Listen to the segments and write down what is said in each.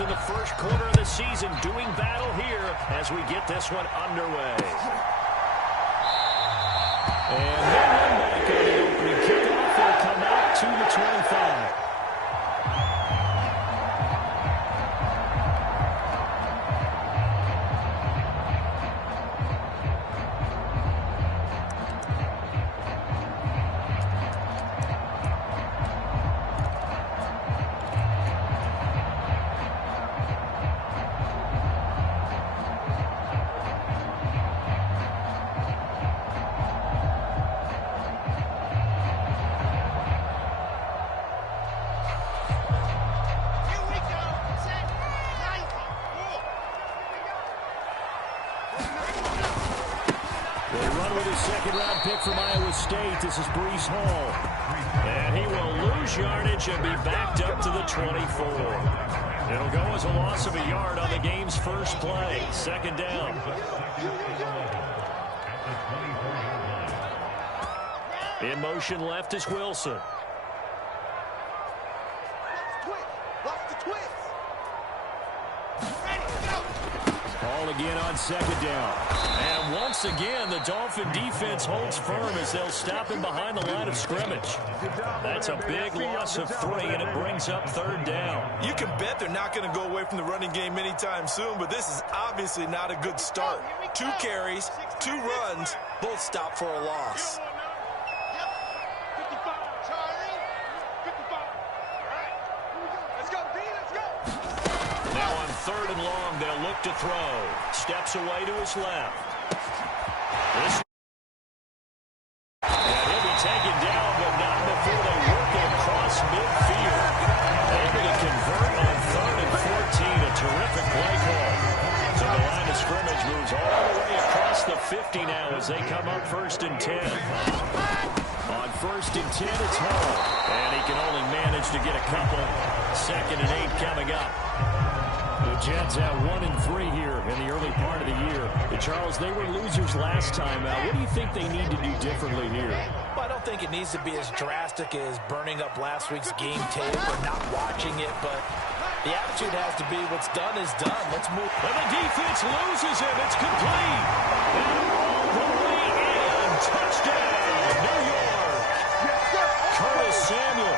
in the first quarter of the season doing battle here as we get this one underway. And they run back on the opening kickoff. They'll come out to the 25. Second-round pick from Iowa State. This is Breece Hall. And he will lose yardage and be backed up to the 24. It'll go as a loss of a yard on the game's first play. Second down. In motion left is Wilson. Hall again on second down. And once again, the Dolphin defense holds firm as they'll stop him behind the line of scrimmage. That's a big loss of 3, and it brings up third down. You can bet they're not going to go away from the running game anytime soon, but this is obviously not a good start. 2 carries, 2 runs, both stop for a loss. Now on third and long, they'll look to throw. Steps away to his left. And he'll be taken down, but not before they work it across midfield. Able to convert on third and 14. A terrific play call. So the line of scrimmage moves all the way across the 50 now as they come up first and 10. On first and 10, it's Hall. And he can only manage to get a couple. Second and 8 coming up. The Jets have 1-3 here in the early part of the year. Charles, they were losers last time out. What do you think they need to do differently here? Well, I don't think it needs to be as drastic as burning up last week's game tape or not watching it, but the attitude has to be what's done is done. Let's move. And the defense loses him. It's complete. And all the way in. Touchdown, New York. Curtis Samuel,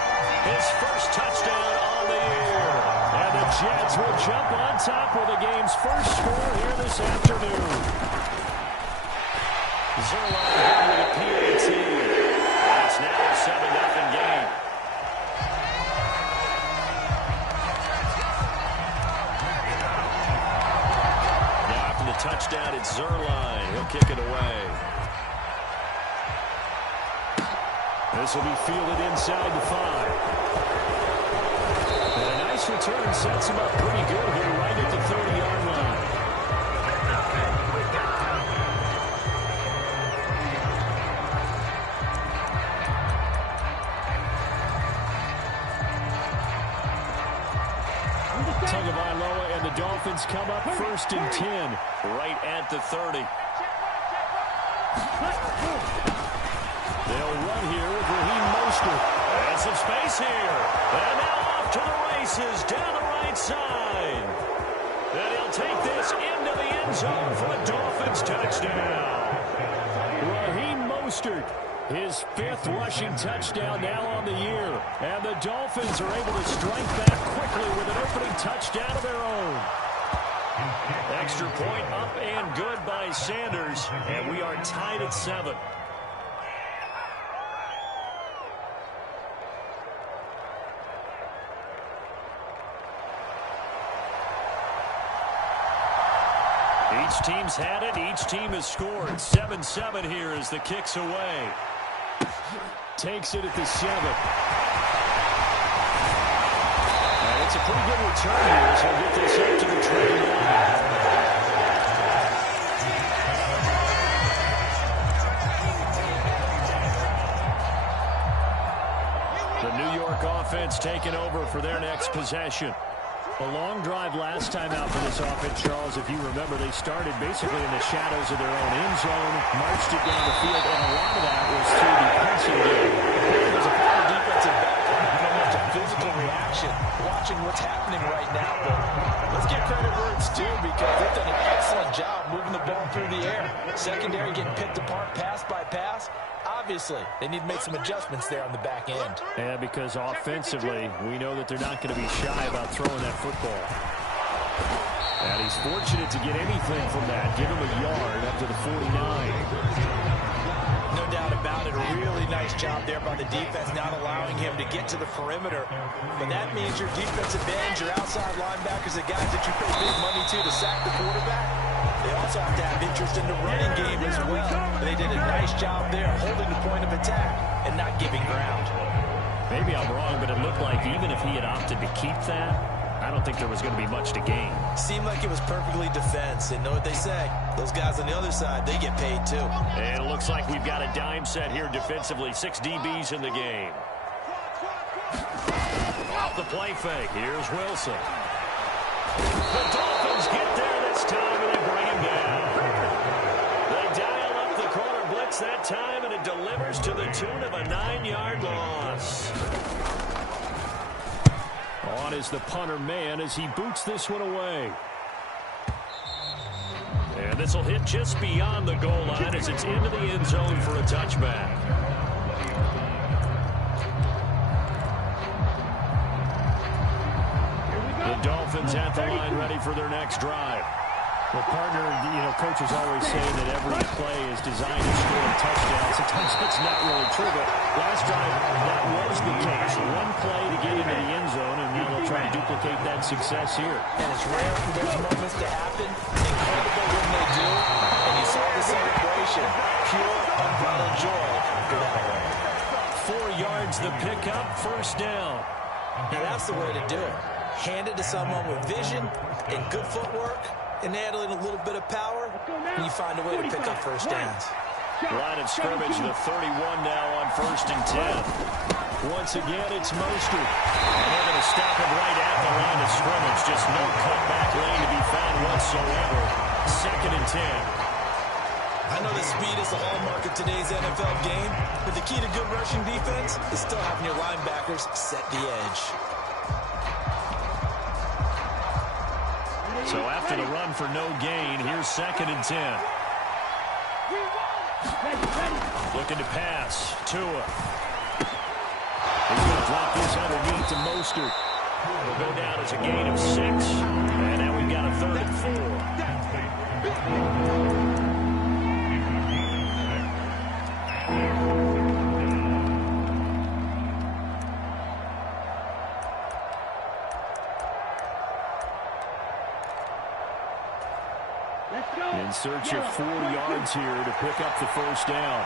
his first touchdown on the year. And the Jets will jump on top with the game's first score here this afternoon. Zerline good with a PAT. It's now a 7-0 game. Now after the touchdown, it's Zerline. He'll kick it away. This will be fielded inside the 5. And a nice return sets him up pretty good here right at the 30-yard line. Tagovailoa and the Dolphins come up first and 10 right at the 30. They'll run here with Raheem Mostert. And some space here. And now off to the races down the right side. And he'll take this into the end zone for a Dolphins touchdown. Raheem Mostert, his 5th rushing touchdown now on the year. And the Dolphins are able to strike back quickly with an opening touchdown of their own. Extra point up and good by Sanders. And we are tied at 7. Each team's had it. Each team has scored. 7-7 here as the kick's away. Takes it at the 7. And it's a pretty good return here as he'll get this up to the 21. The New York offense taking over for their next possession. A long drive last time out for this offense, Charles. If you remember, they started basically in the shadows of their own end zone, marched it down the field, and a lot of that was through the passing game. There's a lot of defensive back. Not much to physical reaction watching what's happening right now. But let's give credit where it's due because they've done an excellent job moving the ball through the air. Secondary getting picked apart pass by pass. Obviously, they need to make some adjustments there on the back end. Yeah, because offensively, we know that they're not going to be shy about throwing that football. And he's fortunate to get anything from that. Give him a yard up to the 49. No doubt about it. A really nice job there by the defense, not allowing him to get to the perimeter. But that means your defensive ends, your outside linebackers, the guys that you pay big money to sack the quarterback, they also have to have interest in the running game as well. And they did a nice job there holding the point of attack and not giving ground. Maybe I'm wrong, but it looked like even if he had opted to keep that, I don't think there was going to be much to gain. Seemed like it was perfectly defense. And know what they say? Those guys on the other side, they get paid too. And it looks like we've got a dime set here defensively. 6 DBs in the game. Off the play fake. Here's Wilson. The Dolphins get there this time, and they bring him down. They dial up the corner blitz that time, and it delivers to the tune of a 9-yard loss. On is the punter man as he boots this one away. And this will hit just beyond the goal line as it's into the end zone for a touchback. The Dolphins at the line ready for their next drive. Well, partner, coaches always say that every play is designed to score a touchdown. Sometimes that's not really true, but last drive, that was the case. One play to get into the end zone, and now they'll try to duplicate that success here. And it's rare for those moments to happen. Incredible when they do. And you saw the celebration. Pure, unbridled joy for that one. 4 yards the pickup, first down. Now that's the way to do it. Hand it to someone with vision and good footwork, and add in a little bit of power, and you find a way to pick up first downs. Line of scrimmage, the 31 now on 1st and 10. Once again, it's Mostert. And they're going to stop him right at the line of scrimmage. Just no cutback lane to be found whatsoever. 2nd and 10. I know that speed is the hallmark of today's NFL game, but the key to good rushing defense is still having your linebackers set the edge. So after the run for no gain, here's 2nd and 10. Looking to pass. Tua. He's going to drop this underneath to Mostert. Will go down as a gain of 6. And now we've got a 3rd and 4. In search of 4 yards here to pick up the first down.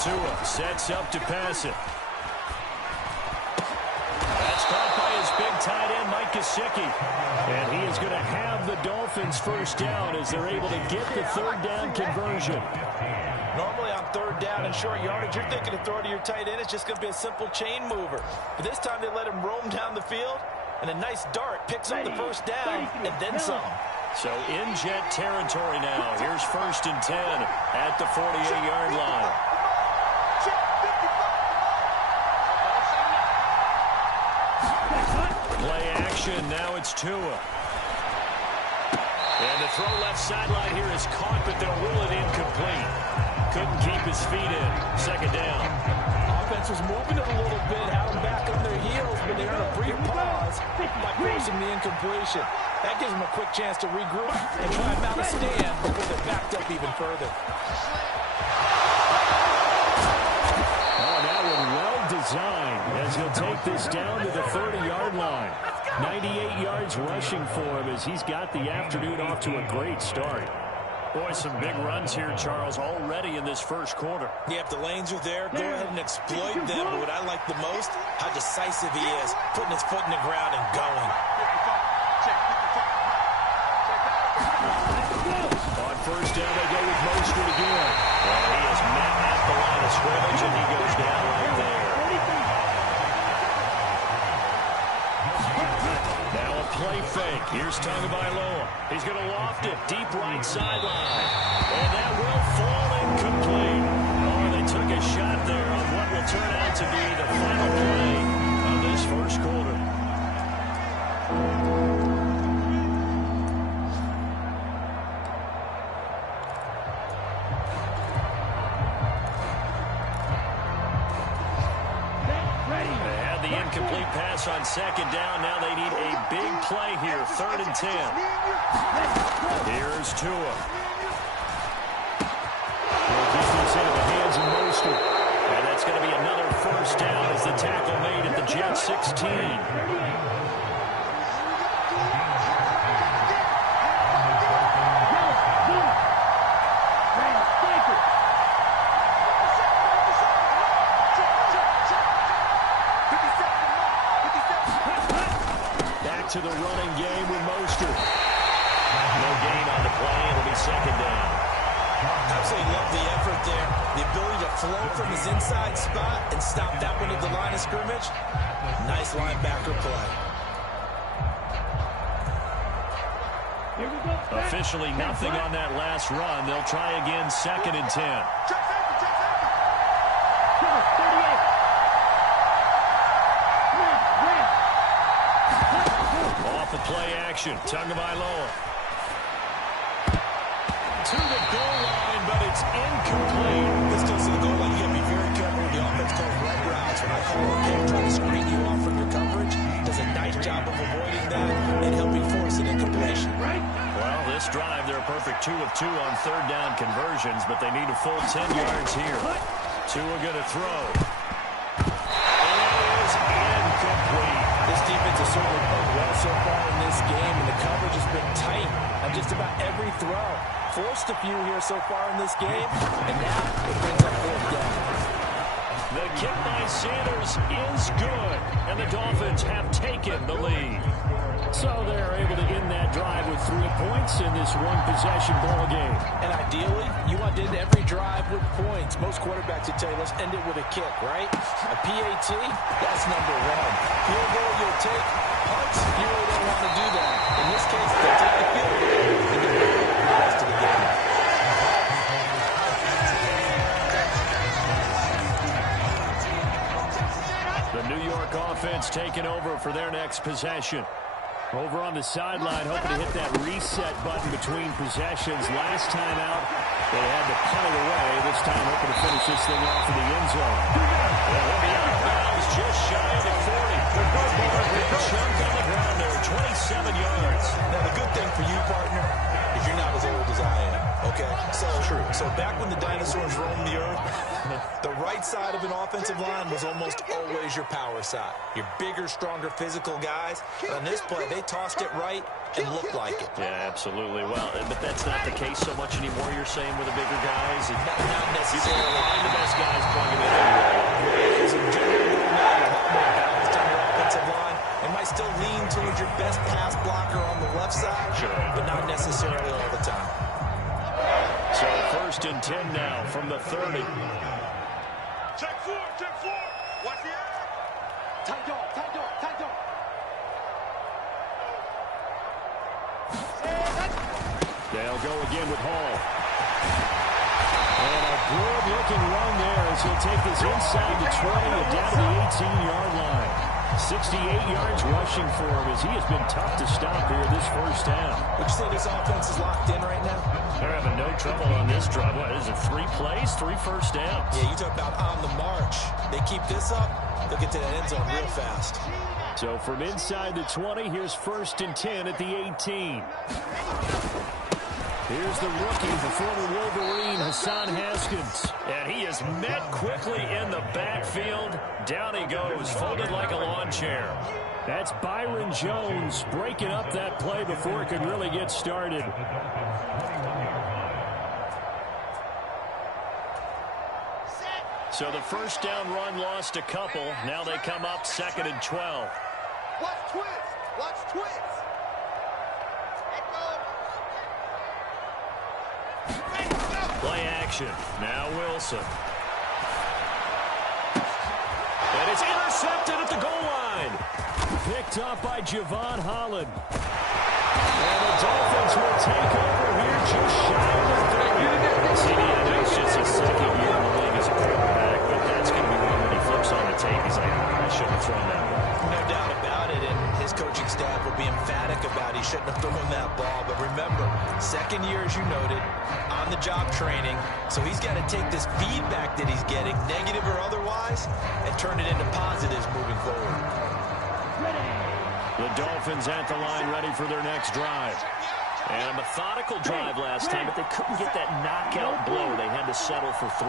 Tua sets up to pass it. That's caught by his big tight end, Mike Gesicki. And he is going to have the Dolphins first down as they're able to get the 3rd down conversion. Normally on 3rd down and short yardage, you're thinking of throwing to your tight end. It's just going to be a simple chain mover. But this time they let him roam down the field. And a nice dart picks up the first down and then some. So in jet territory now. Here's 1st and 10 at the 48-yard line. Play action. Now it's Tua. And the throw left sideline here is caught, but they'll rule it incomplete. Couldn't keep his feet in. 2nd down. Offense was moving it a little bit, had them back on their heels, but they earned a brief pause by forcing the incompletion. That gives them a quick chance to regroup and try and mount a stand before they're backed up even further. Oh, that one well designed as he'll take this down to the 30-yard line. 98 yards rushing for him as he's got the afternoon off to a great start. Boy, some big runs here, Charles, already in this first quarter. Yeah, if the lanes are there, go ahead and exploit them. But what I like the most, how decisive he is, putting his foot in the ground and going. On 1st down, they go with Mostert again. Well, he is met at the line of scrimmage, and he goes down right there. Now a play fake. Here's Tagovailoa. He's going to loft it deep right sideline. And that will fall incomplete. Oh, they took a shot there on what will turn out to be the final play of this first quarter. They had the incomplete pass on second down. Now they need a big play here, 3rd and 10. Here's Tua. Into the hands of Mostert. And that's going to be another first down as the tackle made at the Jet 16. Back to the running game with Mostert. No gain on the play. It'll be 2nd down. Absolutely love the effort there. The ability to flow from his inside spot and stop that one at the line of scrimmage. Nice linebacker play. Officially nothing on that last run. They'll try again, 2nd and 10. Off the play action. Tagovailoa. To the goal line, but it's incomplete. This goes to the goal line. You got to be very careful when the offense calls red routes. When I call okay, trying to screen you off from your coverage, does a nice job of avoiding that and helping force an incompletion. Well, this drive, they're a perfect 2 of 2 on 3rd down conversions, but they need a full 10 yards here. Tua going to throw. It is incomplete. This defense has certainly played well so far in this game, and the coverage has been tight on just about every throw. Forced a few here so far in this game, and now it brings up 4th down. The kick by Sanders is good, and the Dolphins have taken the lead. So they're able to end that drive with 3 points in this one-possession ball game. And ideally, you want to end every drive with points. Most quarterbacks would tell you, let's end it with a kick, right? A PAT, that's number 1. Field goal you'll take. Punts, you really don't want to do that. In this case, they'll take the field goal and then the rest of the game. The New York offense taking over for their next possession. Over on the sideline, hoping to hit that reset button between possessions. Last time out, they had to punt it away. This time, hoping to finish this thing off in the end zone. Well, he'll be out of bounds just shy of the 40. A big chunk on the ground there, 27 yards. Now, the good thing for you, partner, is you're not as old as I am, okay? So back when the dinosaurs roamed the earth, the right side of an offensive line was almost always your power side. Your bigger, stronger, physical guys. But on this play, they tossed it right and looked like it. Yeah, absolutely. Well, but that's not the case so much anymore, you're saying, with the bigger guys? Not necessarily. You can find the best guys, plug them in anyway. As a general rule now, you're a lot more balanced on your offensive line. They might still lean towards your best pass blocker on the left side, sure, but not necessarily all the time. So 1st and 10 now from the 30. Check 4. Watch the air. Tight dog. They'll go again with Hall. And a good-looking run there as he'll take this inside the 20 and down to the 18-yard line. 68 yards rushing for him as he has been tough to stop here this first down. Would you say this offense is locked in right now? They're having no trouble on this drive. What is it, 3 plays, 3 first downs? Yeah, you talk about on the march. They keep this up, they'll get to the end zone real fast. So from inside the 20, here's 1st and 10 at the 18. Here's the rookie, the former Wolverine, Hassan Haskins. And he is met quickly in the backfield. Down he goes, folded like a lawn chair. That's Byron Jones breaking up that play before it could really get started. So the first down run lost a couple. Now they come up 2nd and 12. Watch twist. Play action. Now Wilson. And it's intercepted at the goal line. Picked up by Javon Holland. And the Dolphins will take over here just shy of the 30. See, it's just his 2nd year in the league as a quarterback. Second year, as you noted, on-the-job training. So he's got to take this feedback that he's getting, negative or otherwise, and turn it into positives moving forward. The Dolphins at the line, ready for their next drive. And a methodical drive last time, but they couldn't get that knockout blow. They had to settle for 3.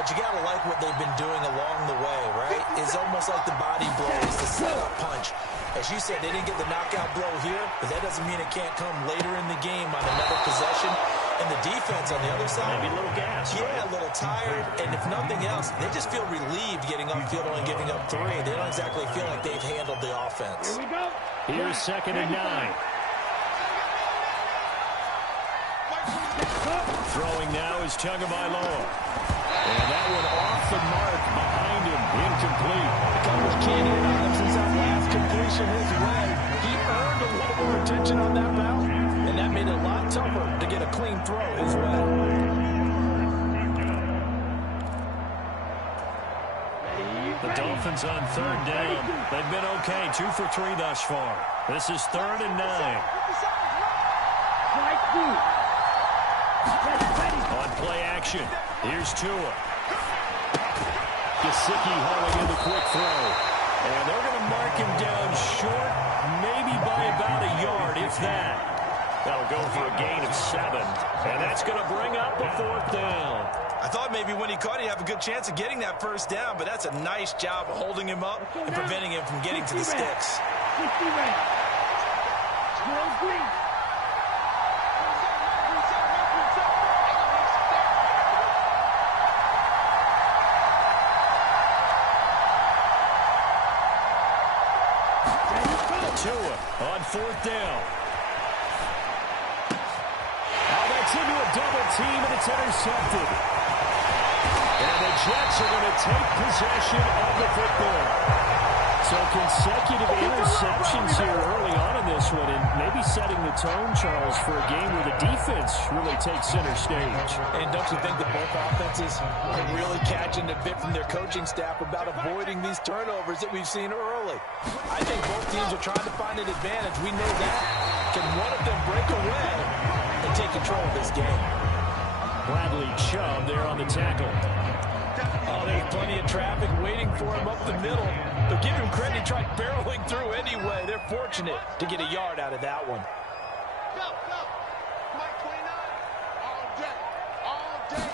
But you got to like what they've been doing along the way, right? It's almost like the body blow is the setup punch. As you said, they didn't get the knockout blow here, but that doesn't mean it can't come later in the game on another possession. And the defense on the other side, maybe a little gas. Yeah, a little tired. And if nothing else, they just feel relieved getting upfield and giving up 3. They don't exactly feel like they've handled the offense. Here we go. Here's 2nd and 9. Throwing now is Tagovailoa. And that one off the mark behind him, incomplete. The coverage can't hit on him since that last completion his way. He earned a little more attention on that route, and that made it a lot tougher to get a clean throw his way. The Dolphins on 3rd down. They've been okay, 2 for 3 thus far. This is 3rd and 9. On play action, here's Tua. Gesicki hauling in the quick throw. And they're going to mark him down short, maybe by about a yard, if that. That'll go for a gain of 7. And that's going to bring up a 4th down. I thought maybe when he caught it, he'd have a good chance of getting that first down, but that's a nice job of holding him up and preventing him from getting to the sticks. Tua on 4th down. Now that's into a double team, and it's intercepted. And the Jets are going to take possession of the football. So consecutive interceptions here early on in this one, and maybe setting the tone, Charles, for a game where the defense really takes center stage. And don't you think that both offenses are really catching a bit from their coaching staff about avoiding these turnovers that we've seen early? I think both teams are trying to find an advantage. We know that. Can one of them break away and take control of this game? Bradley Chubb there on the tackle. Oh, there's plenty of traffic waiting for him up the middle. But give him credit, he tried barreling through anyway. They're fortunate to get a yard out of that one. Go, go. Mike 29. All day. All day.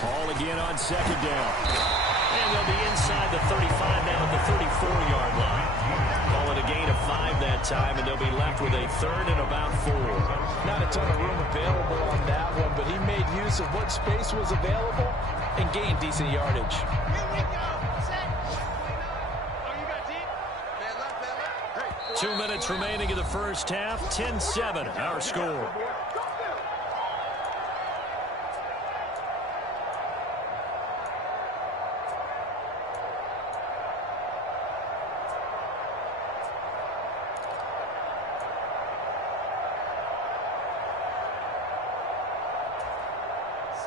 Call again on 2nd down. And they'll be inside the 35 now at the 34-yard line. Call it a gain of 5 that time, and they'll be left with a 3rd and about 4. Not a ton of room available on that one, but he made use of what space was available and gained decent yardage. Here we go. Set. Oh, you got deep? Man left. Hey. 2 minutes remaining in the first half. 10-7, our score.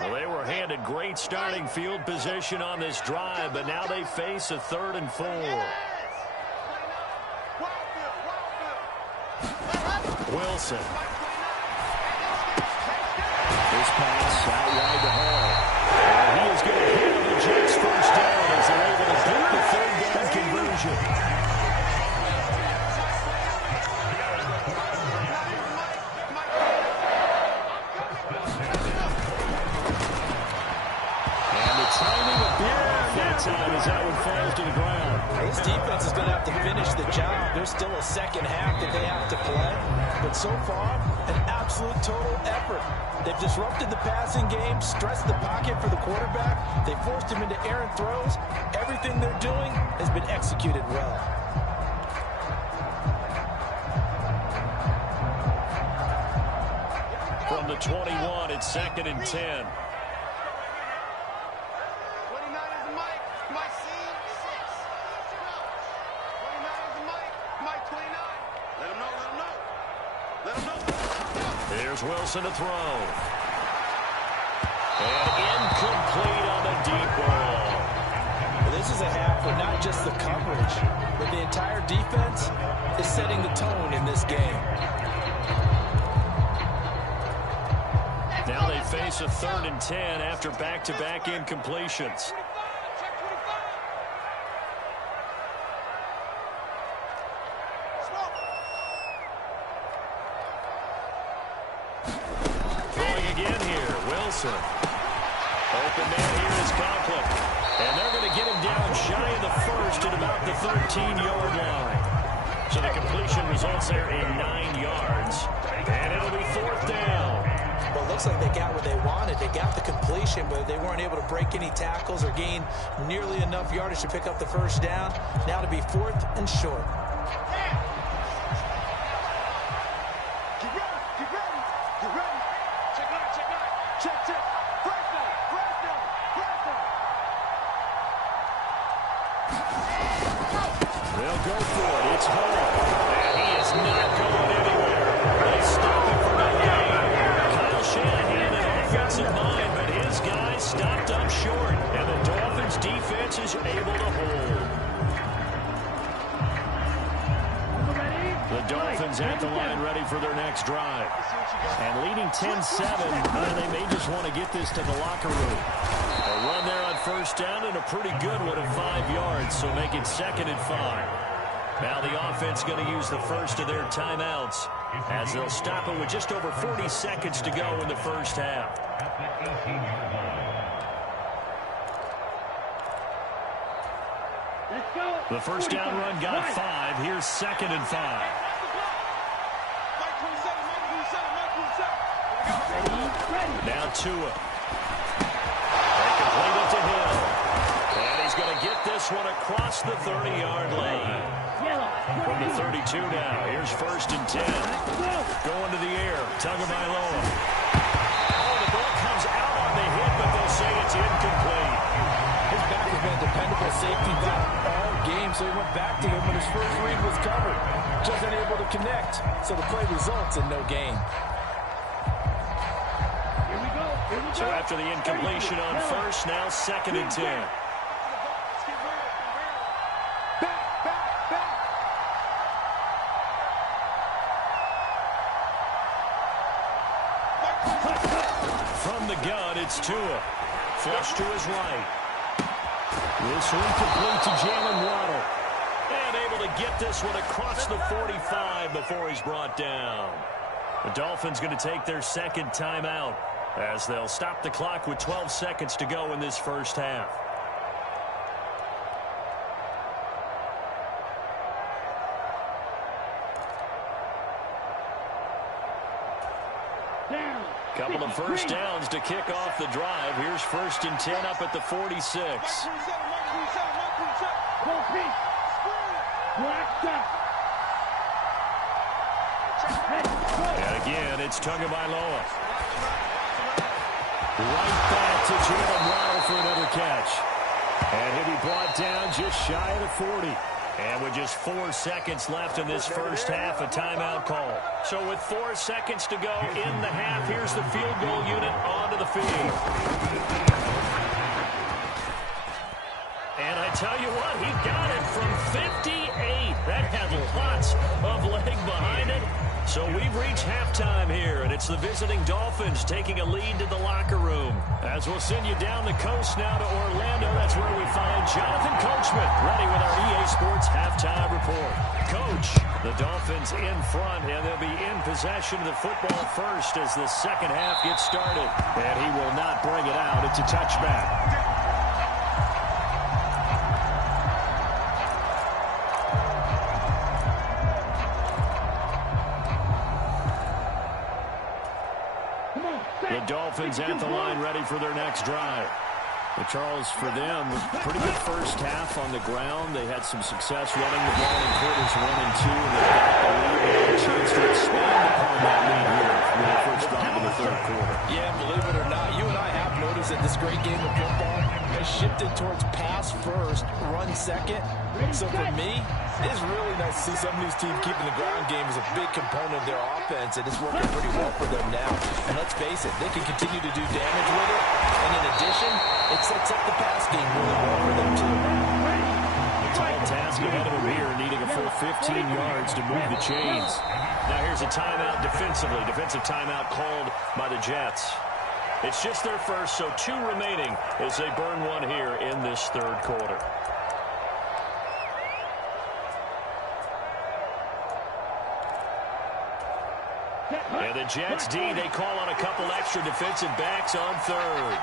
Well, they were handed great starting field position on this drive, but now they face a 3rd and 4. Wilson. This pass out wide to Hall. And he is going to handle the Jets first down as they're able to get the 3rd down conversion. Time as that one falls to the ground. This defense is going to have to finish the job. There's still a second half that they have to play. But so far, an absolute total effort. They've disrupted the passing game, stressed the pocket for the quarterback. They forced him into errant throws. Everything they're doing has been executed well. From the 21, it's 2nd and 10. There's Wilson to throw. And incomplete on the deep ball. Well, this is a half where not just the coverage, but the entire defense is setting the tone in this game. face a 3rd and 10 after back-to-back incompletions. Throwing again here, Wilson. Open man here is Conklin. And they're going to get him down shy of the 1st at about the 13-yard line. So the completion results there in 9 yards. And it'll be 4th down. Well, it looks like they got what they wanted. They got the completion, but they weren't able to break any tackles or gain nearly enough yardage to pick up the 1st down. Now to be 4th and short. They'll go for it. It's Hall. And he is not going anywhere. They stop him from the game. Kyle Shanahan, an offensive mind, but his guys stopped up short. And the Dolphins' defense is able to hold. The Dolphins at the line ready for their next drive. And leading 10-7, they may just want to get this to the locker room. A run there on 1st down and a pretty good one at 5 yards, so make it 2nd and 5. Now the offense going to use the first of their timeouts as they'll stop it with just over 40 seconds to go in the 1st half. The 1st down run got 5. Here's 2nd and 5. Now Tua. They complete it to Hill. And he's going to get this one across the 30-yard line. From the 32 now. Here's 1st and 10. Going to the air. Tagovailoa. Oh, the ball comes out on the hit, but they'll say it's incomplete. His back has been a dependable safety valve all game, so he went back to him when his first read was covered. Just unable to connect, so the play results in no gain. So after the incompletion on 1st, now 2nd and 10. From the gun, it's Tua. Flush to his right. This one complete to Jalen Waddle. And able to get this one across the 45 before he's brought down. The Dolphins going to take their 2nd timeout as they'll stop the clock with 12 seconds to go in this 1st half. Couple of 1st downs to kick off the drive. Here's 1st and 10 up at the 46. And again, it's Tagovailoa. Right back to Jalen Waddle for another catch. And he'll be brought down just shy of the 40. And with just 4 seconds left in this 1st half, a timeout call. So with 4 seconds to go in the half, here's the field goal unit onto the field. And I tell you what, he got it from 58. That had lots of leg behind it. So we've reached halftime here, and it's the visiting Dolphins taking a lead to the locker room. As we'll send you down the coast now to Orlando, that's where we find Jonathan Coachman, ready with our EA Sports halftime report. Coach, the Dolphins in front, and they'll be in possession of the football first as the 2nd half gets started. And he will not bring it out. It's a touchback. The Dolphins at the line ready for their next drive. But Charles, for them, pretty good 1st half on the ground. They had some success running the ball in quarters 1 and 2, and they got the lead. They had a chance to expand upon that lead here with their 1st drive in the 3rd quarter. Yeah, believe it or not, you and I have noticed that this great game of football has shifted towards pass first, run second. So for me, it's really nice to see some of these teams keeping the ground game as a big component of their offense, and it's working pretty well for them now. And let's face it, they can continue to do damage with it. And in addition, it sets up the pass game really well for them too. A tall task ahead of him here, needing a full 15 yards to move the chains. Now here's a timeout defensively. Defensive timeout called by the Jets. It's just their first, so 2 remaining as they burn one here in this third quarter. And the Jets D, they call on a couple extra defensive backs on third.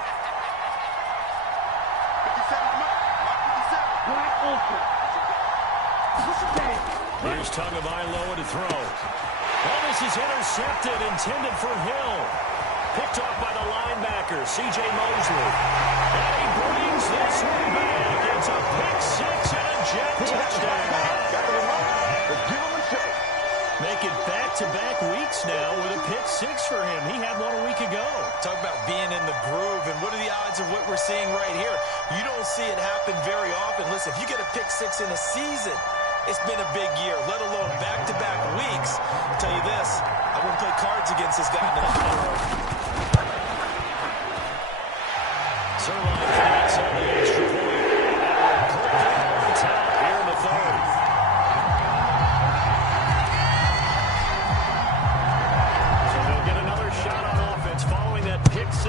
Here's Tagovailoa to throw. Oh, this is intercepted, intended for Hill. Picked off by the linebacker, C.J. Mosley. And he brings this one back. It's a pick 6 and a Jet touchdown. Give him a shake. Make it back-to-back weeks now with a pick 6 for him. He had one a week ago. Talk about being in the groove, and what are the odds of what we're seeing right here? You don't see it happen very often. Listen, if you get a pick 6 in a season, it's been a big year, let alone back-to-back weeks. I'll tell you this, I wouldn't play cards against this guy in the road. Sirline connects on the extra point. And we're quickly on top here in the third. So they'll get another shot on offense following that pick 6.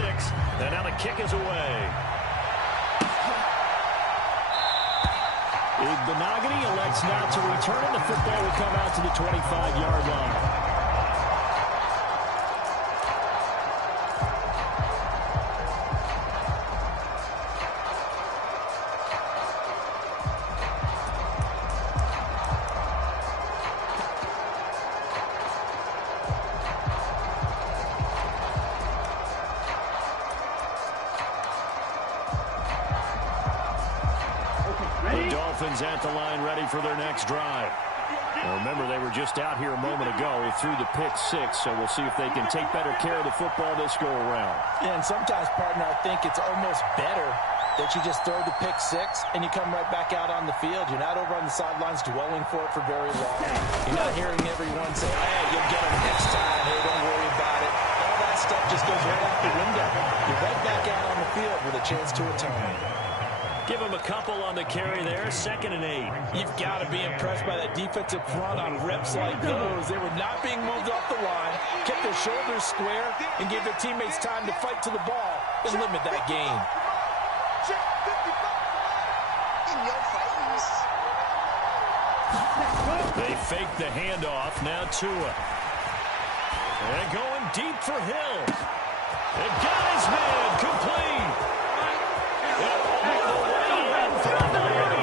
And now the kick is away. Benogany elects not to return it. The football will come out to the 25-yard line. At the line ready for their next drive. Now remember, they were just out here a moment ago through the pick 6, so we'll see if they can take better care of the football this go around. Yeah, and sometimes, partner, I think it's almost better that you just throw the pick 6 and you come right back out on the field. You're not over on the sidelines dwelling for it for very long. You're not hearing everyone say, hey, you'll get them next time. Hey, don't worry about it. All that stuff just goes right out the window. You're right back out on the field with a chance to atone. Give him a couple on the carry there, 2nd and 8. You've got to be impressed by that defensive front on reps like those. They were not being moved off the line, kept their shoulders square, and gave their teammates time to fight to the ball and limit that gain. They fake the handoff, now Tua. And going deep for Hill. It got his man, complete.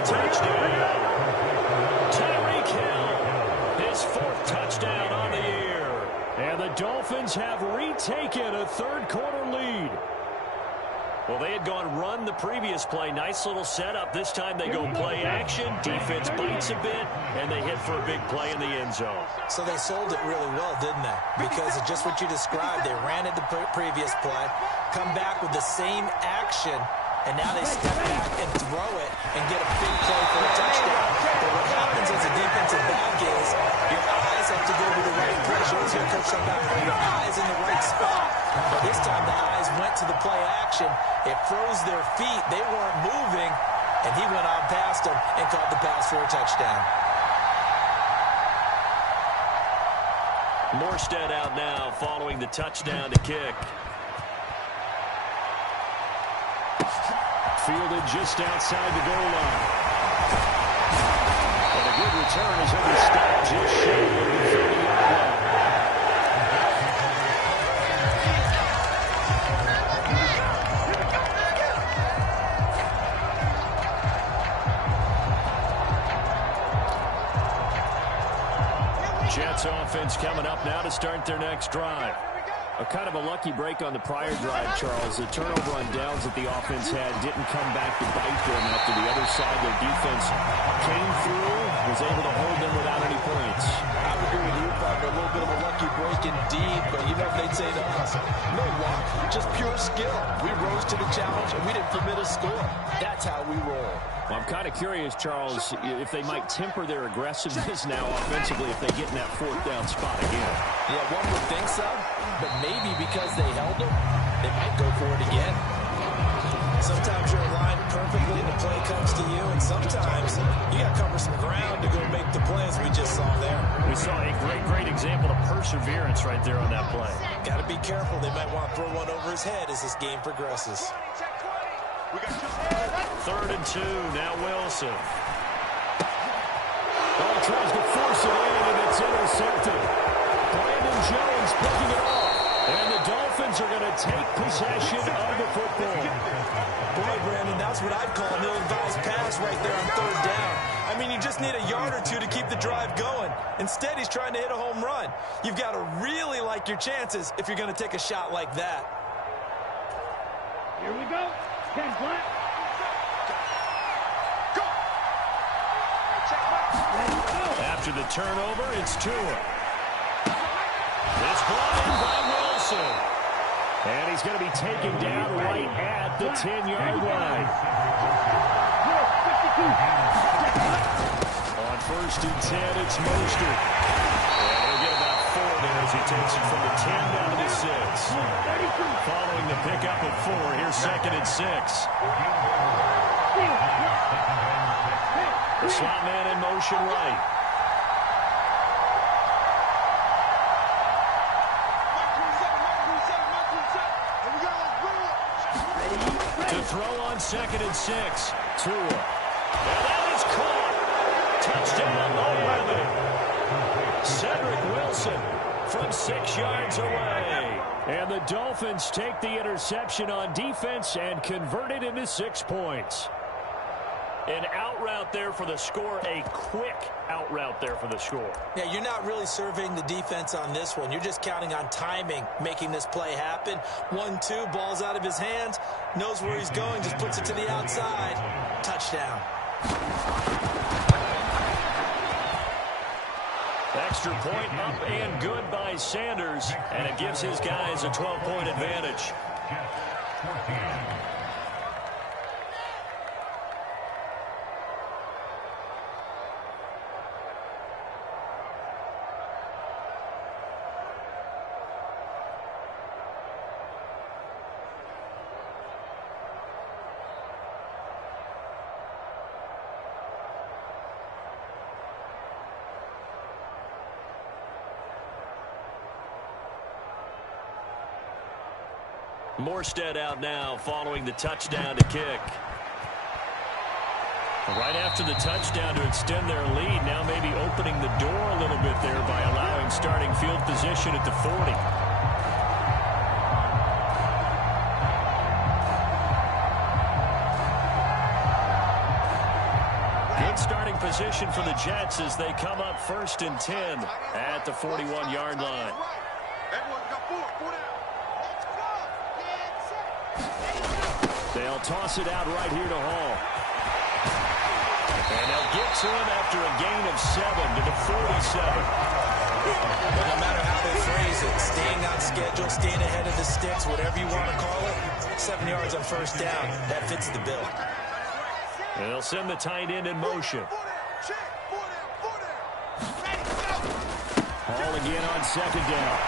Touchdown. Tyreek Hill, his 4th touchdown on the year. And the Dolphins have retaken a third-quarter lead. Well, they had gone run the previous play. Nice little setup. This time they go play action. Defense bites a bit, and they hit for a big play in the end zone. So they sold it really well, didn't they? Because of just what you described. They ran it the previous play, come back with the same action, and now they step back and throw it and get a big play for a touchdown. But what happens as a defensive back is your eyes have to go to the right place. You'll see a coach come back with your eyes in the right spot. But this time the eyes went to the play action. It froze their feet. They weren't moving, and he went on past them and caught the pass for a touchdown. Morstead out now following the touchdown to kick. Fielded just outside the goal line. And a good return is only stopped just short of the 30-yard line. Jets offense coming up now to start their next drive. A kind of a lucky break on the prior drive, Charles. The turnover on downs that the offense had didn't come back to bite them after the other side. Their defense came through, was able to hold them without any points. I would agree with you, partner. A little bit of a lucky break indeed, but you know what they'd say to us? No luck, just pure skill. We rose to the challenge, and we didn't permit a score. That's how we roll. Well, I'm kind of curious, Charles, if they might temper their aggressiveness now offensively if they get in that 4th down spot again. Yeah, one would think so, but maybe because they held them, they might go for it again. Sometimes you're aligned perfectly and the play comes to you, and sometimes you got to cover some ground to go make the plays we just saw there. We saw a great example of perseverance right there on that play. Got to be careful. They might want to throw one over his head as this game progresses. Third and 2, now Wilson. Oh, tries to force it in, and it's intercepted. Brandon Jones picking it off. And the Dolphins are going to take possession of the football. Boy, Brandon, that's what I'd call an ill-advised pass right there on third down. I mean, you just need a yard or two to keep the drive going. Instead, he's trying to hit a home run. You've got to really like your chances if you're going to take a shot like that. Here we go. 10 flat. Go. After the turnover, it's Tua. It's brought in by Wilson. And he's going to be taken down right at the 10-yard line. On first and 10, it's Mostert. And he'll get about 4 there as he takes it from the 10 down to the 6. Following the pickup of 4, here's second and 6. The slot man in motion right. To throw on second and 6. Tua. And that is caught. Touchdown, 11. Cedric Wilson from 6 yards away. And the Dolphins take the interception on defense and convert it into 6 points. An out route there for the score, a quick out route there for the score. Yeah, you're not really surveying the defense on this one. You're just counting on timing, making this play happen. 1-2, ball's out of his hands, knows where he's going, just puts it to the outside. Touchdown. Extra point up and good by Sanders, and it gives his guys a 12-point advantage. Morstead out now following the touchdown to kick. Right after the touchdown to extend their lead, now maybe opening the door a little bit there by allowing starting field position at the 40. Good starting position for the Jets as they come up first and 10 at the 41-yard line. They'll toss it out right here to Hall. And they'll get to him after a gain of 7 to the 47. Well, no matter how they phrase it, staying on schedule, staying ahead of the sticks, whatever you want to call it, 7 yards on first down, that fits the bill. And they'll send the tight end in motion. Hall again on second down.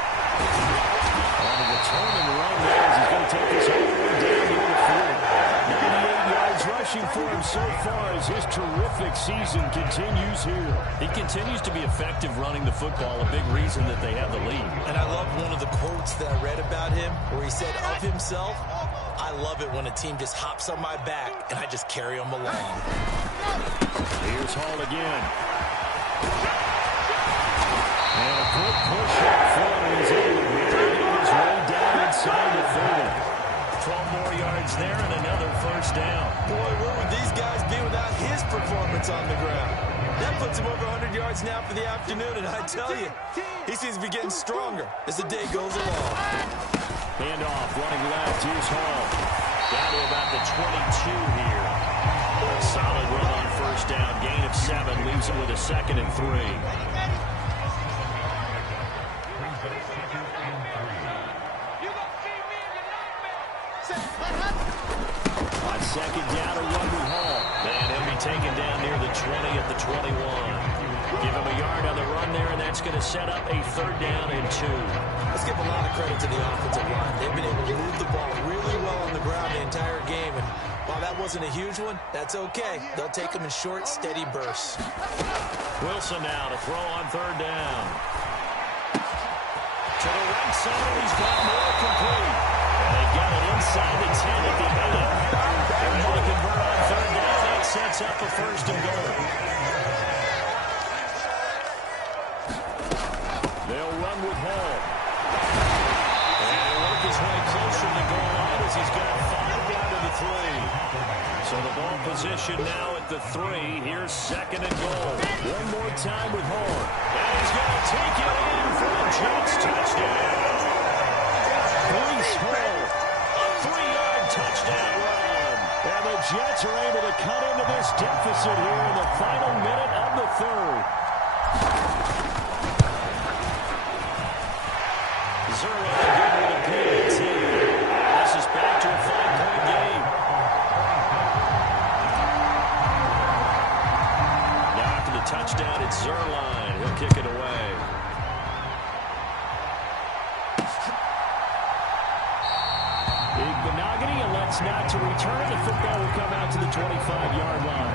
On the return and run there as he's going to take this all the way down here to 48 yards rushing for him so far as his terrific season continues here. He continues to be effective running the football, a big reason that they have the lead. And I love one of the quotes that I read about him where he said of himself, I love it when a team just hops on my back and I just carry them along. Here's Hall again. And a good push up front, and he's able to get his way down inside the 30. 12 more yards there and another first down. Boy, where would these guys be without his performance on the ground? That puts him over 100 yards now for the afternoon, and I tell you, he seems to be getting stronger as the day goes along. Handoff, running left, here's Hall. Down to about the 22 here. A solid run on first down, gain of 7, leaves him with a 2nd and 3. On second down, a run with Hall. And he'll be taken down near the 20 at the 21. Give him a yard on the run there, and that's going to set up a 3rd down and 2. Let's give a lot of credit to the offensive line. They've been able to move the ball really well on the ground the entire game. And while that wasn't a huge one, that's okay. They'll take them in short, steady bursts. Wilson now to throw on 3rd down. To the right side, and he's got more complete. And they got it inside the 10 at the end. They're able to convert on third down. That sets up a first and goal. They'll run with Hall. And he'll work his way closer to the goal line as he's got 5 down to the 3. So the ball position now at the 3. Here's second and goal. One more time with Hall. And he's going to take it in for a Jets touchdown. Breece Hall, a 3-yard touchdown run. And the Jets are able to cut into this deficit here in the final minute of the third. Zerline good with a PAT. This is back to a 5-point game. Now after the touchdown, it's Zerline. He'll kick it away. Benogany elects not to return. The football will come out to the 25-yard line.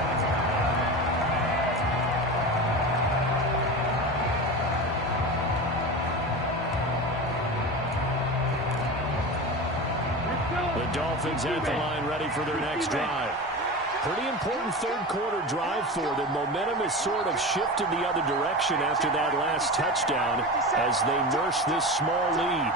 The Dolphins at the line ready for their next drive. Pretty important third-quarter drive for them. Momentum has sort of shifted the other direction after that last touchdown as they nurse this small lead.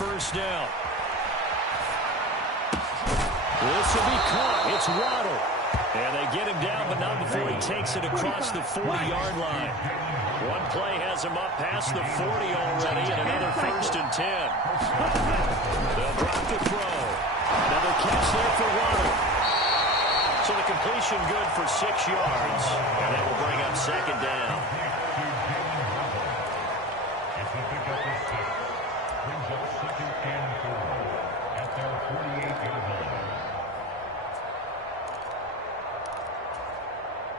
First down. This will be caught. It's Waddle. And they get him down, but not before he takes it across the 40-yard line. One play has him up past the 40 already, and another first and 10. They'll drop the throw. Another catch there for Waddle. So the completion good for 6 yards. And that will bring up second down.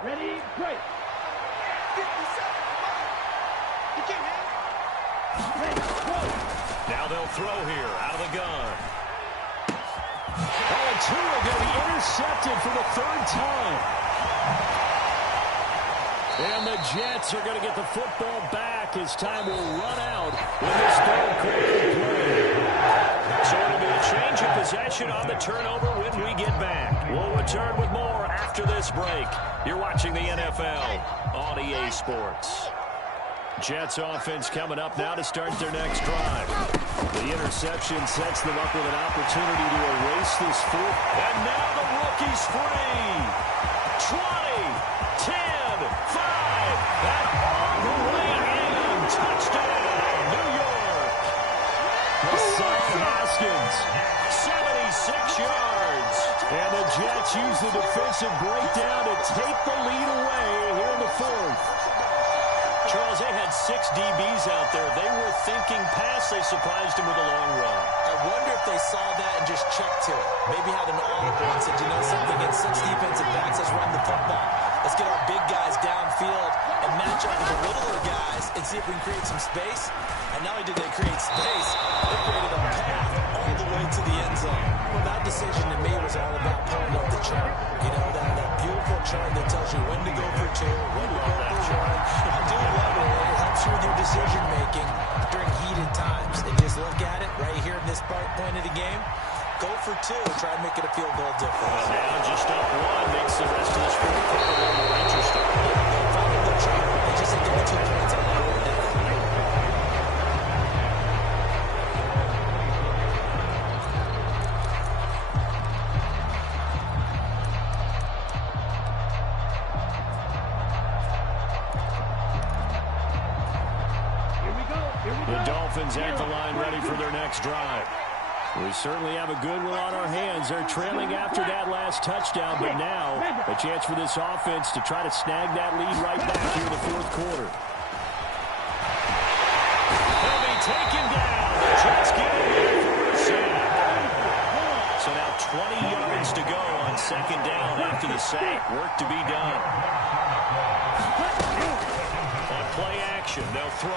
Ready, break. 57. You can't hit. Ready, throw. Now they'll throw here out of the gun. Oh, and two are going to be intercepted for the third time. And the Jets are going to get the football back as time will run out with this third quarter play. So it'll be a change of possession on the turnover when we get back. We'll return with more after this break. You're watching the NFL on EA Sports. Jets offense coming up now to start their next drive. The interception sets them up with an opportunity to erase this fourth. And now the rookie's free. 20, 10, 5, and all the way in. Touchdown, New York. Hassan Haskins, 76 yards. And the Jets use the defensive breakdown to take the lead away here in the fourth. Charles, they had 6 DBs out there. They were thinking pass. They surprised him with a long run. I wonder if they saw that and just checked to it. Maybe had an audible and said, you know something, against 6 defensive backs, let's run the football. Let's get our big guys downfield and match up with the littler guys and see if we can create some space. And not only did they create space, they created a path all the way to the end zone. Well, that decision to me was all about pulling up the chart. You know, that beautiful chart that tells you when to go for 2, when to go for 1. I do love it. It helps you with your decision-making during heated times. And just look at it right here in this point of the game. Go for 2. Try and make it a field goal difference. And now just up 1 makes the rest of this fourth quarter a little more interesting. They followed the chart. They just said, give me 2 points on the board. The Dolphins at the line ready for their next drive. We certainly have a good one on our hands. They're trailing after that last touchdown, but now a chance for this offense to try to snag that lead right back here in the fourth quarter. They'll be taken down. The Jets get it in for a sack. So now 20 yards to go on second down after the sack. Work to be done. On play action, they'll throw.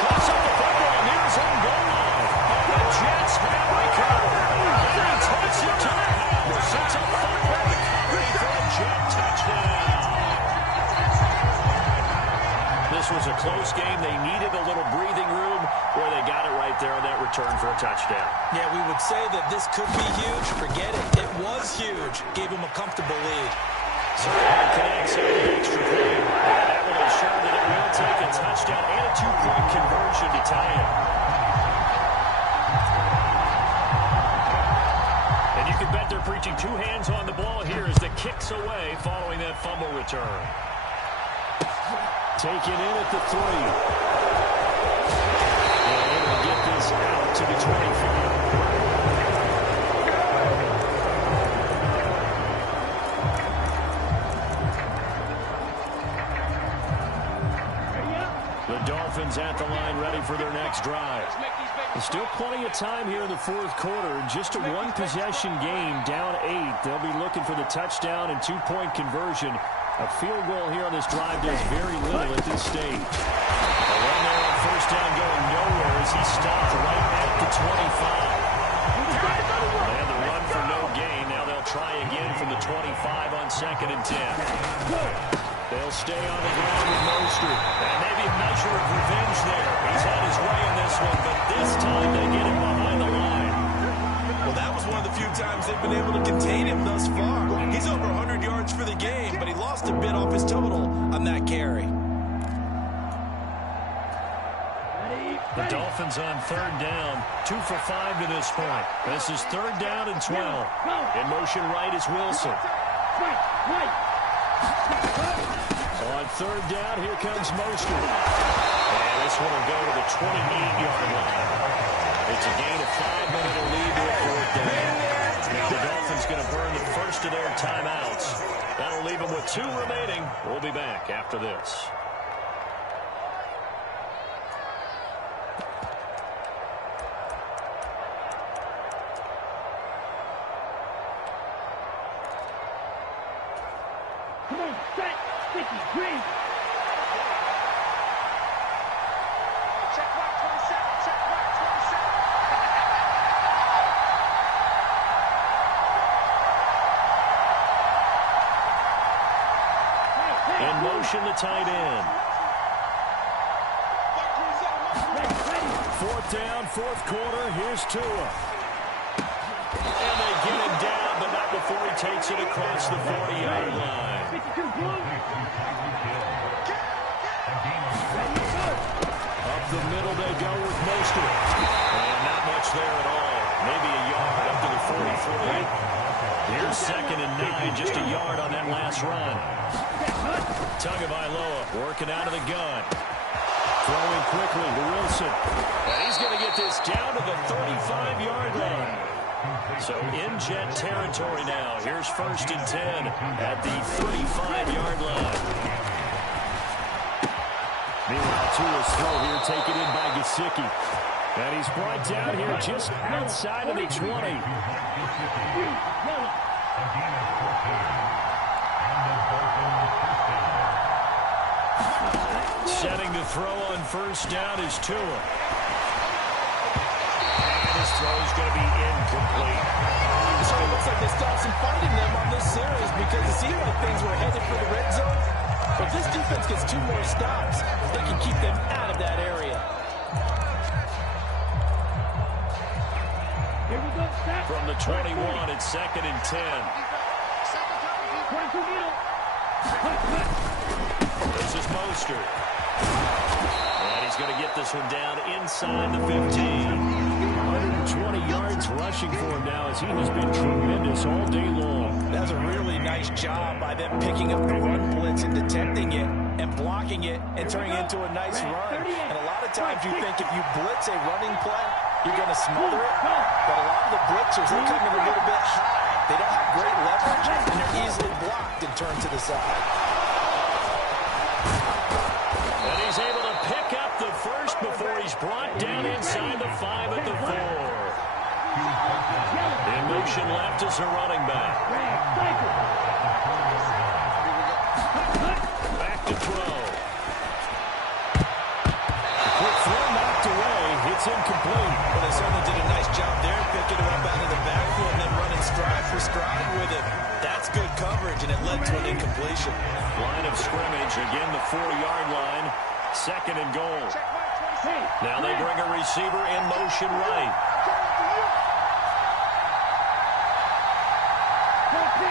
coughs up the football near his own goal line. And the Jets have recovered. And he takes it to the house. It's a fumble recovery for a Jet touchdown. This was a close game. They needed a little breathing room. Boy, they got it right there on that return for a touchdown. Yeah, we would say that this could be huge. Forget it. It was huge. Gave him a comfortable lead. So connects on the extra point. And that will ensure that it will take a touchdown and a two-point conversion to tie it. And you can bet they're preaching two hands on the ball here as the kick's away following that fumble return. Taken in at the 3. And able to get this out to the 25. The Dolphins at the line ready for their next drive. There's still plenty of time here in the fourth quarter. Just a one-possession game, down 8. They'll be looking for the touchdown and two-point conversion. A field goal here on this drive does very little at this stage. A run there on first down going nowhere as he stopped right at the 25. They had the run for no gain. Now they'll try again from the 25 on 2nd and 10. They'll stay on the ground with Mostert. And maybe a measure of revenge there. He's had his way in this one, but this time they get him behind the line. Well, that was one of the few times they've been able to contain him thus far. He's over 100 yards for the game, but he lost a bit off his total on that carry. The Dolphins on 3rd down, 2 for 5 to this point. This is 3rd down and 12. In motion right is Wilson. On 3rd down, here comes Mostert. And this one will go to the 28-yard line. It's a gain of 5, but it'll lead to a 4th down. Now the Dolphins going to burn the first of their timeouts. That'll leave them with 2 remaining. We'll be back after this. Come on, set, sticky, green. Check mark 27, check mark 27. In motion, the tight end. 4th down, 4th quarter. Here's Tua. And they get him down, but not before he takes it across the 40-yard line. Up the middle they go with Mostert. And not much there at all. Maybe a yard up to the 43. Here's 2nd and 9, just a yard on that last run. Tagovailoa working out of the gun. Throwing quickly to Wilson. And he's going to get this down to the 35-yard line. So in Jet territory now. Here's 1st and 10 at the 35-yard line. Meanwhile, Tua's throw here taken in by Gesicki. And he's brought down here just outside of the 20. Setting the throw on 1st down is Tua. And his throw is going to be incomplete. So it looks like they stopped some fighting them on this series because it seemed like things were headed for the red zone. But if this defense gets 2 more stops, they can keep them out of that area. Here we go, step. From the 21, it's 2nd and 10. This is Mostert. And he's going to get this one down inside the 15. 120 yards rushing for him now as he has been tremendous all day long. That's a really nice job by them picking up the run blitz and detecting it and blocking it and turning it into a nice run. And a lot of times you think if you blitz a running play, you're going to smother it. But a lot of the blitzers, they're coming a little bit high. They don't have great leverage, and they're easily blocked and turned to the side. And he's able to pick up the first before he's brought down inside the 5 at the 4. In motion left is a running back. Back to throw. Quick throw. It's incomplete. Well, they certainly did a nice job there, picking him up out of the backfield and then running stride for stride with him. That's good coverage, and it led to an incompletion. Line of scrimmage, again the 4-yard line. 2nd and goal. Now they bring a receiver in motion right.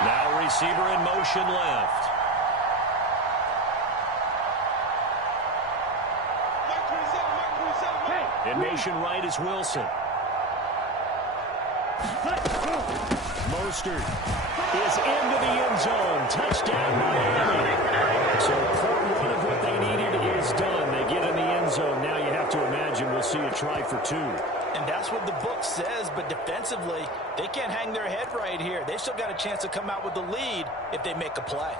Now receiver in motion left. In motion right is Wilson. Mostert is into the end zone. Touchdown, Miami. So part one of what they needed is done. They get in the end zone. Now you have to imagine we'll see a try for 2. And that's what the book says, but defensively, they can't hang their head right here. They still got a chance to come out with the lead if they make a play.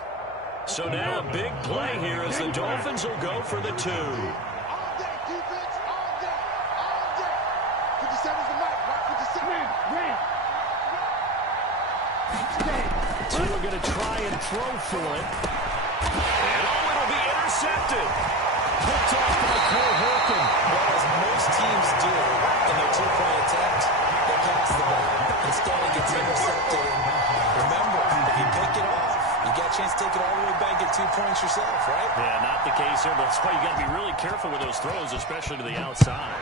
So now a big play here as the Dolphins will go for the 2. Two are going to try and throw for it. And it'll be intercepted. Picked off by Cole Holcomb. Well, as most teams do in their 2-point attempt, they pass the ball. Instead, it gets intercepted. And remember, if you pick it off, you got a chance to take it all the way back, get 2 points yourself, right? Yeah, not the case here, but that's why you got to be really careful with those throws, especially to the outside.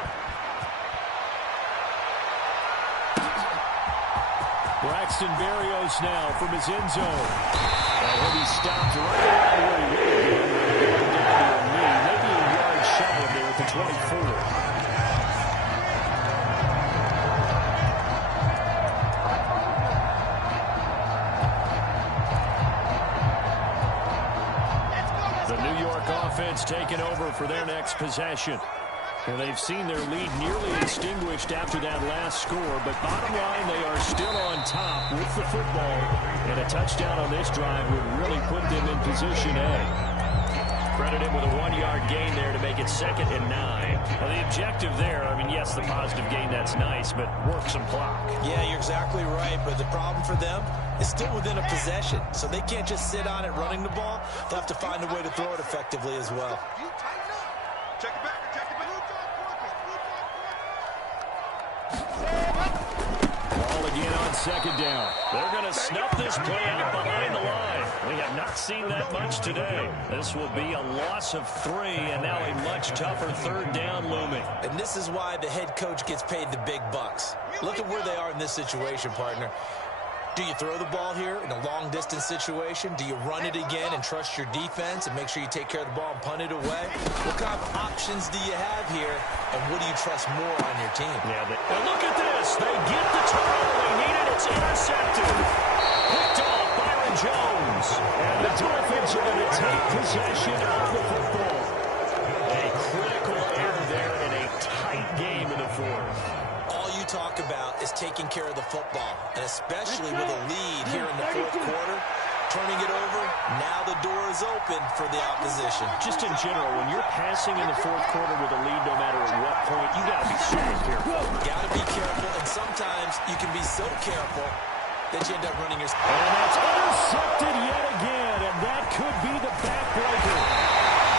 Braxton Berrios now from his end zone. And he'll be stopped right around where he would have been. Going down to a knee, maybe a yard shy of there at the 24. The New York offense taking over for their next possession. Well, they've seen their lead nearly extinguished after that last score, but bottom line, they are still on top with the football, and a touchdown on this drive would really put them in position A. Credit him with a 1-yard gain there to make it 2nd and 9. Now, the objective there, I mean, yes, the positive gain, that's nice, but work some clock. Yeah, you're exactly right, but the problem for them is still within a possession, so they can't just sit on it running the ball. They'll have to find a way to throw it effectively as well. Check it back. Ball again on 2nd down. They're going to snuff this play out behind the line. We have not seen that much today. This will be a loss of 3, and now a much tougher 3rd down looming. And this is why the head coach gets paid the big bucks. Look at where they are in this situation, partner. Do you throw the ball here in a long-distance situation? Do you run it again and trust your defense and make sure you take care of the ball and punt it away? What kind of options do you have here, and what do you trust more on your team? Yeah, and look at this. They get the turnover they needed. It's intercepted. Picked off Byron Jones. And the Dolphins are going to take possession of the football. A critical error there in a tight game in the 4th. Talk about is taking care of the football, and especially with a lead here in the 4th quarter, turning it over, now the door is open for the opposition. Just in general, when you're passing in the 4th quarter with a lead, no matter at what point, you got to be super careful. Got to be careful, and sometimes you can be so careful that you end up running your... And that's intercepted yet again, and that could be the backbreaker.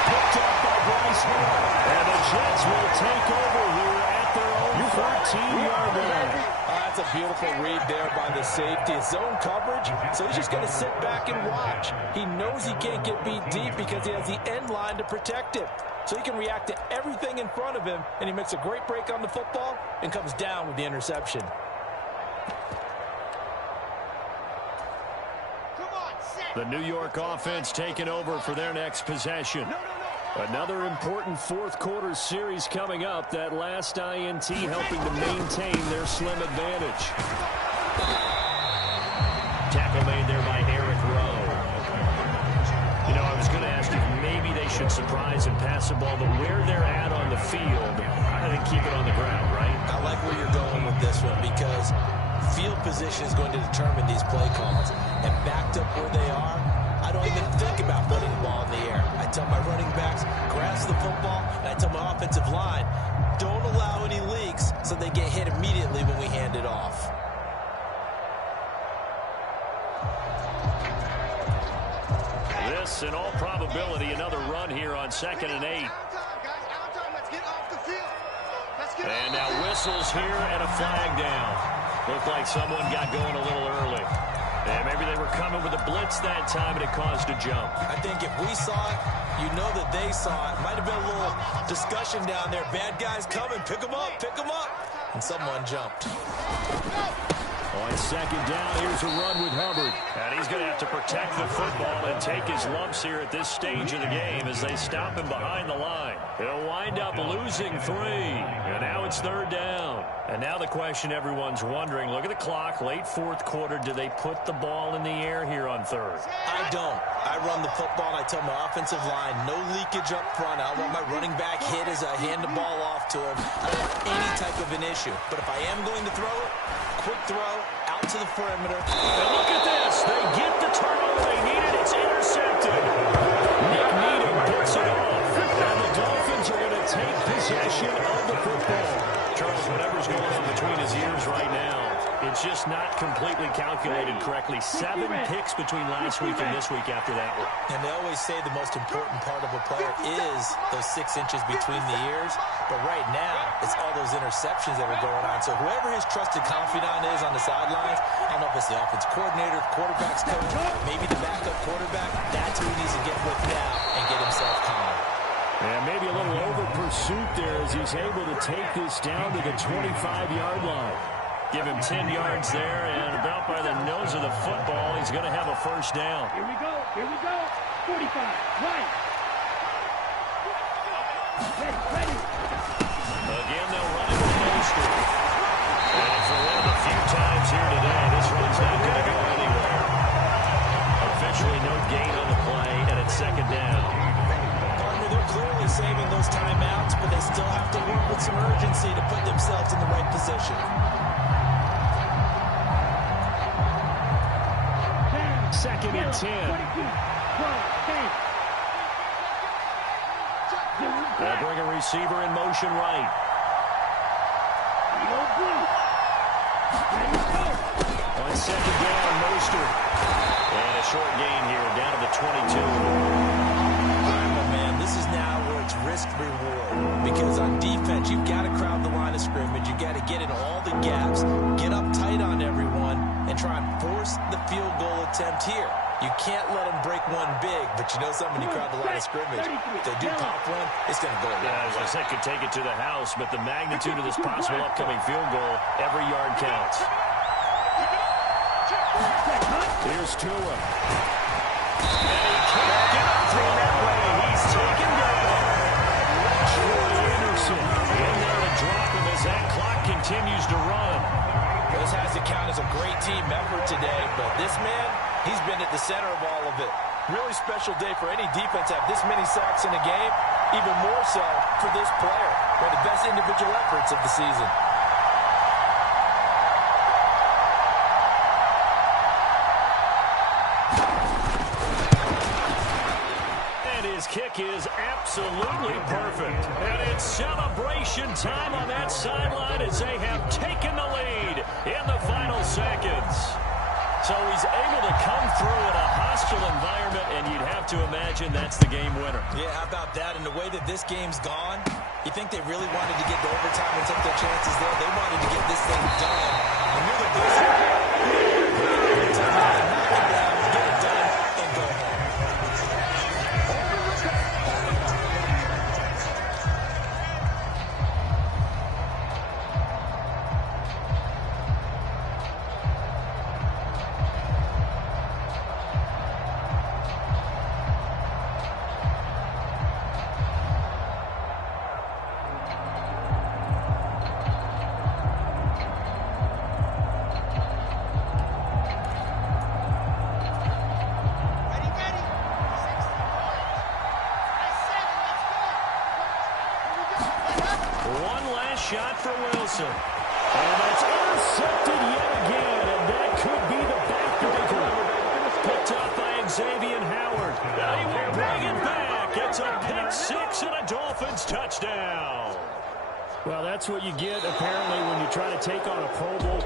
Picked up by Bryce Hall, and the Jets will take over here at their own 14-yard line. That's a beautiful read there by the safety. It's zone coverage, so he's just going to sit back and watch. He knows he can't get beat deep because he has the end line to protect him. So he can react to everything in front of him, and he makes a great break on the football and comes down with the interception. The New York offense taking over for their next possession. Another important 4th quarter series coming up. That last INT helping to maintain their slim advantage. Tackle made there by Eric Rowe. You know, I was going to ask if maybe they should surprise and pass the ball, but where they're at on the field, I think keep it on the ground, right? I like where you're going with this one because field position is going to determine these play calls. And backed up where they are, I don't even think about putting the ball in the air. I tell my running backs, grasp the football, and I tell my offensive line, don't allow any leaks so they get hit immediately when we hand it off. This, in all probability, another run here on 2nd and 8. Let's get off the field. Let's And now whistles here and a flag down. Looked like someone got going a little early. And maybe they were coming with a blitz that time and it caused a jump. I think if we saw it, you know that they saw it. Might have been a little discussion down there. Bad guys coming. Pick them up. Pick them up. And someone jumped. On second down, here's a run with Hubbard. And he's going to have to protect the football and take his lumps here at this stage of the game as they stop him behind the line. He'll wind up losing 3. And now it's third down. And now the question everyone's wondering, look at the clock, late fourth quarter, do they put the ball in the air here on third? I don't. I run the football, and I tell my offensive line, no leakage up front. I want my running back hit as I hand the ball off to him. I don't want any type of an issue. But if I am going to throw it, quick throw, out to the perimeter. And look at this. They get the turnover they needed. It's intercepted. Nick Needham gets it off. And the Dolphins are going to take possession of the football. Charles, whatever's going on between his ears right now, it's just not completely calculated correctly. 7 picks between last week and this week after that one. And they always say the most important part of a player is those 6 inches between the ears. But right now, it's all those interceptions that are going on. So whoever his trusted confidant is on the sidelines, I don't know if it's the offense coordinator, the quarterback's coach, maybe the backup quarterback, that's who he needs to get with now and get himself calm. And maybe a little over pursuit there as he's able to take this down to the 25-yard line. Give him 10 yards there, and about by the nose of the football, he's going to have a first down. Here we go. 45, right. Ready. Again, they'll run it with Mostert. And for one of the few times here today, this run's not going to go anywhere. Officially no gain on the play, and it's second down. They're clearly saving those timeouts, but they still have to work with some urgency to put themselves in the right position. Second and 10. They'll bring a receiver in motion right. On second down, Mostert. And a short gain here, down to the 22. This is now where it's risk-reward, because on defense, you've got to crowd the line of scrimmage. You've got to get in all the gaps, get up tight on everyone, and try and force the field goal attempt here. You can't let them break one big, but you know something, when you crowd the line of scrimmage, if they do pop one, it's going to go away. Yeah, as I said, could take it to the house, but the magnitude of this possible upcoming field goal, every yard counts. Here's Tua. And he can't get up through that way. He's taken down. Troy Anderson in there to drop him as that clock continues to run. This has to count as a great team effort today, but this man, he's been at the center of all of it. Really special day for any defense to have this many sacks in a game, even more so for this player. One of the best individual efforts of the season. His kick is absolutely perfect. And it's celebration time on that sideline as they have taken the lead in the final seconds. So he's able to come through in a hostile environment, and you'd have to imagine that's the game winner. Yeah, how about that? And the way that this game's gone, you think they really wanted to get to overtime and take their chances there? They wanted to get this thing done. And look at this. Knock it down, get it done, and go home. Shot for Wilson. And that's intercepted yet again, and that could be the backbreaker. Picked up by Xavier Howard. They will bring it back. It's a pick six and a Dolphins touchdown. Well, that's what you get, apparently, when you try to take on a Pro Bowl